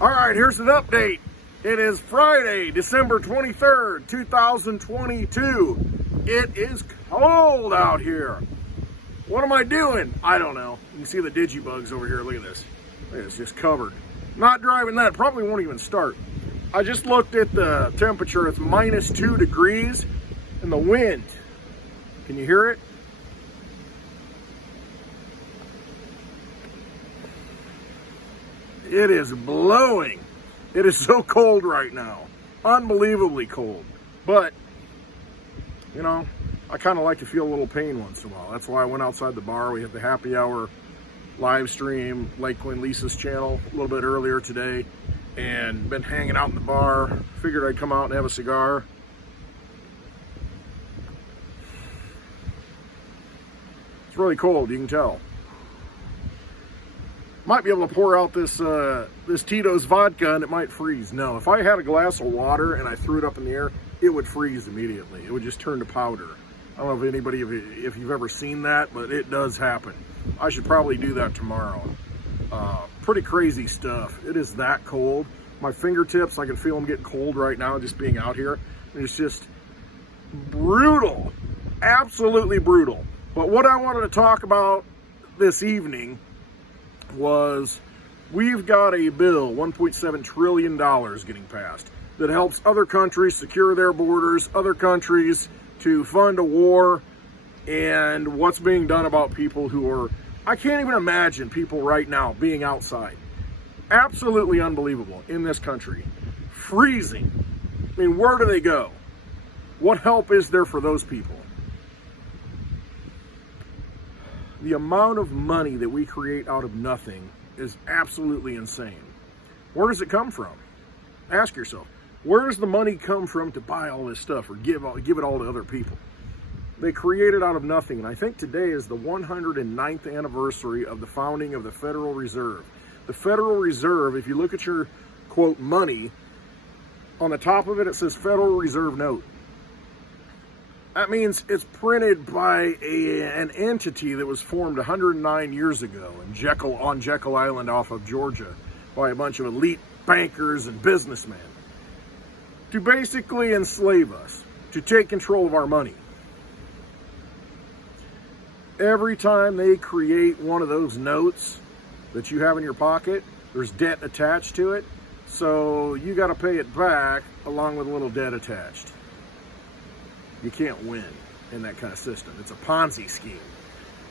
All right, here's an update. It is Friday, December 23rd, 2022. It is cold out here. What am I doing? I don't know. You can see the DigiBugs over here. Look at this. It's just covered. Not driving that. Probably won't even start. I just looked at the temperature. It's -2 degrees. And the wind. Can you hear it? It is blowing. It is so cold right now. Unbelievably cold. But, you know, I kind of like to feel a little pain once in a while. That's why I went outside the bar. We had the happy hour live stream, Litecoin Lisa's channel, a little bit earlier today. And been hanging out in the bar. Figured I'd come out and have a cigar. It's really cold, you can tell. Might be able to pour out this Tito's vodka and it might freeze. No, if I had a glass of water and I threw it up in the air, it would freeze immediately. It would just turn to powder. I don't know if anybody, if you've ever seen that, but it does happen. I should probably do that tomorrow. Pretty crazy stuff. It is that cold. My fingertips, I can feel them getting cold right now just being out here. It's just brutal. Absolutely brutal. But what I wanted to talk about this evening was we've got a bill, $1.7 trillion getting passed, that helps other countries secure their borders, other countries to fund a war, and what's being done about people who are, I can't even imagine people right now being outside. Absolutely unbelievable in this country. Freezing. I mean, where do they go? What help is there for those people? The amount of money that we create out of nothing is absolutely insane. Where does it come from? Ask yourself, where does the money come from to buy all this stuff or give it all to other people? They create it out of nothing. And I think today is the 109th anniversary of the founding of the Federal Reserve. The Federal Reserve, if you look at your, quote, money, on the top of it, it says Federal Reserve Note. That means it's printed by an entity that was formed 109 years ago on Jekyll Island off of Georgia by a bunch of elite bankers and businessmen to basically enslave us, to take control of our money. Every time they create one of those notes that you have in your pocket, there's debt attached to it, so you got to pay it back along with a little debt attached. You can't win in that kind of system. It's a Ponzi scheme.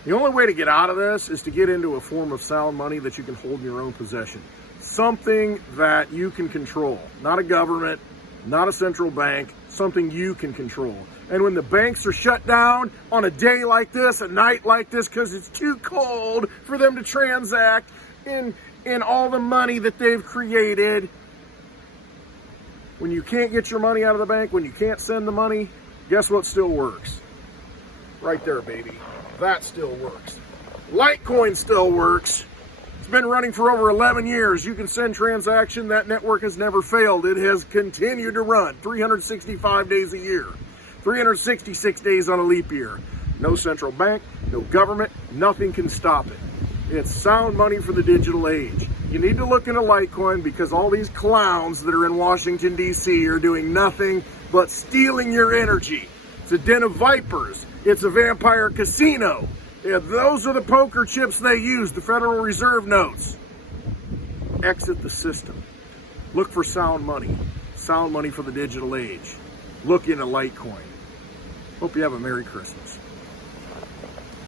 The only way to get out of this is to get into a form of sound money that you can hold in your own possession. Something that you can control. Not a government, not a central bank, something you can control. And when the banks are shut down on a day like this, a night like this, because it's too cold for them to transact in all the money that they've created, when you can't get your money out of the bank, when you can't send the money, guess what still works? Right there, baby. That still works. Litecoin still works. It's been running for over 11 years. You can send transaction. That network has never failed. It has continued to run 365 days a year. 366 days on a leap year. No central bank, no government, nothing can stop it. It's sound money for the digital age. You need to look into Litecoin because all these clowns that are in Washington, D.C. are doing nothing but stealing your energy. It's a den of vipers. It's a vampire casino. Yeah, those are the poker chips they use, the Federal Reserve notes. Exit the system. Look for sound money for the digital age. Look into Litecoin. Hope you have a Merry Christmas.